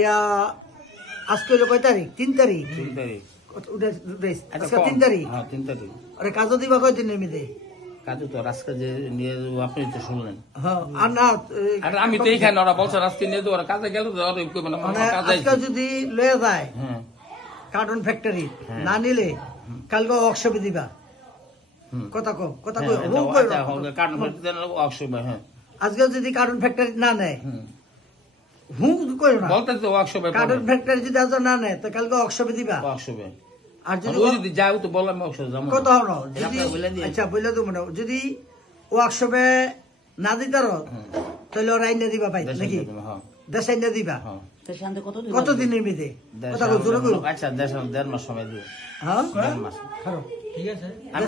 ইয়া আজকে হলো কয় তারিখ? 3 তারিখ। 3 তারিখ। আজকে 3 তারিখ। হ্যাঁ 3 তারিখ। আরে কাজও দিবা কয়দিনের মধ্যে? কাজু তো আজকে যে নিয়ে যাবো আপনি তো শুনলেন। হ্যাঁ আর না আর আমি তো এইখানে ওরা বলছে আজকে নিয়ে যাবো, ওরা কাজে গেল তো ওরা কইবে না মানে কাজে আজকে যদি লয়ে যায় হ্যাঁ কার্টুন ফ্যাক্টরি হ্যাঁ। না নিলে কালকে ওয়ার্কশপে দিবা। হুম। কথা কও কথা হ্যাঁ, কই এটা আচ্ছা, কার্টুন ফ্যাক্টরি দেন ওয়ার্কশপ হ্যাঁ। আজকে যদি কার্টুন ফ্যাক্টরি না নেয় হুম। কইও না। বলতে তো ওয়ার্কশপে কার্টুন ফ্যাক্টরি যদি আজ না নেয় তো কালকে ওয়ার্কশপে দিবা। ওয়ার্কশপে আর যদি ওই যদি যাও তো বললাম ওয়ার্কশপে যাবো। কত হলো যদি আচ্ছা বইলা তো মনে যদি ওয়ার্কশপে না দিতারো তাহলে ওরা আইনা দিবা পাই নাকি হ্যাঁ দেশ আইনা দিবা হ্যাঁ। কতদিনের মধ্যে কথা কই জোরে কই আচ্ছা 1.5 মাস সময় দিও। হ্যাঁ 1.5 মাস। খারাপ ঠিক আছে আমি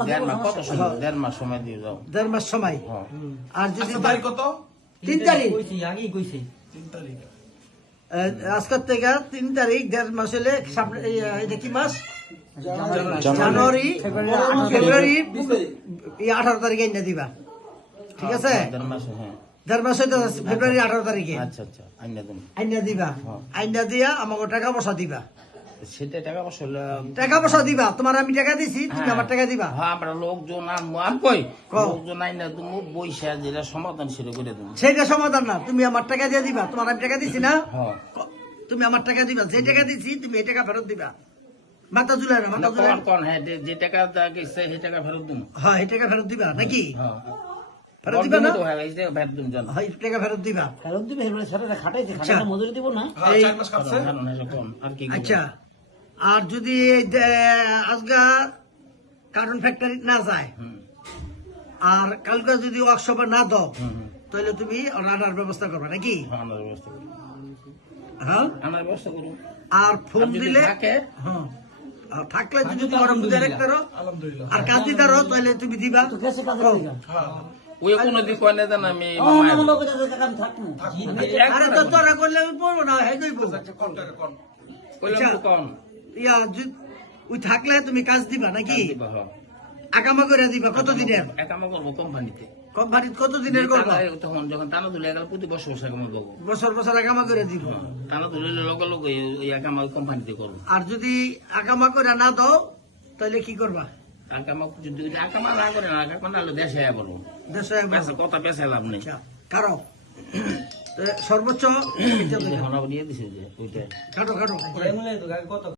1.5 মাস কত সময় 1.5 মাস সময় দিও যাও। 1.5 মাস সময় হ্যাঁ। আর যদি তারিখ কত? 3 তারিখ আগেই কইছে 3 তারিখ। আজকের থেকে 3 তারিখ 1.5 মাস হলে সামনে এটা কি মাস? জানুয়ারি ফেব্রুয়ারি 18 তারিখে আইনা দিবা ঠিক আছে? 1.5 মাস হ্যাঁ। 1.5 মাস হইতে ফেব্রুয়ারি 18 তারিখে আচ্ছা আচ্ছা আইনা দেন। আইনা দিবা আইনা দিয়া আমাকে টাকা পয়সা দিবা। সেটা টাকা পয়সা হলো টাকা পয়সা দিবা তোমার আমি টাকা দিছি তুমি আমার টাকা দিবা। হ্যাঁ আমরা লোকজন আর কই লোকজন আইনা তুমি বইসা যেটা সমাধান সেটা করে দেবো। সেটা সমাধান না তুমি আমার টাকা দিয়ে দিবা তোমার আমি টাকা দিছি না হ্যাঁ তুমি আমার টাকা দিবা যে টাকা দিছি তুমি এই টাকা ফেরত দিবা। মাথা ঝুলাই না মাথা ঝুলাই কোন হ্যাঁ যে টাকা গেছে সেই টাকা ফেরত দিন। হ্যাঁ এই টাকা ফেরত দিবা নাকি হ্যাঁ ফেরত দিবা না? হ্যাঁ এই টাকা ফেরত দিন জানো। হ্যাঁ এই টাকা ফেরত দিবা। ফেরত দিবে এবারে সেটা খাটাইছে খাটাটা মজুরি দিব না। হ্যাঁ এই- 4 মাস কাটছে। জানো না কোন আর কি আচ্ছা আর যদি আজকে কার্টুন ফ্যাক্টরি না যায় হুম আর কালকে যদি ওয়ার্কশপে না দাও হুম তাহলে তুমি রান্নার ব্যবস্থা করবে নাকি? আমার ব্যবস্থা করুন হ্যাঁ আমার ব্যবস্থা করুন আর ফোন আর যদি দিলে থাকে হ্যাঁ আর থাকলে যদি তোমার বুঝে রাখতে পারো আলহামদুলিল্লাহ। আর কাজ দিতে পারো তাহলে তুমি দিবা। তো গেছে কাজে লাগা হ্যাঁ। ওই কোনো দিক কয় না জান আমি ও না লোক যাতে কাম থাক না আরে তো তোরা করলে আমি পড়বো না হ্যাঁ কই বলবো আচ্ছা কোন টাকা কোন? কইলাম তো কোন ইয়া ওই থাকলে তুমি কাজ দিবা নাকি? দিবা হ্যাঁ আগামা করে দিবা কতদিনের? একামা করবো কোম্পানিতে। কোম্পানির কতদিনের করবা? তখন যখন টানা তুলে গেল প্রতি বছর বছর একামা দেবো। বছর বছর আগামা করে দিব। টানা তুলে লগে লগে ওই একামা কোম্পানিতে করবো। আর যদি আগামা করে না দাও তাহলে কি করবা? একামা যদি একামা না করে না একামা না হলে দেশে বলবো দেশে পেশা কথা পেশা লাভ নেই। কারো সর্বোচ্চ এখন আবার দিয়ে দিছে যে ওইটা কাটো কাটো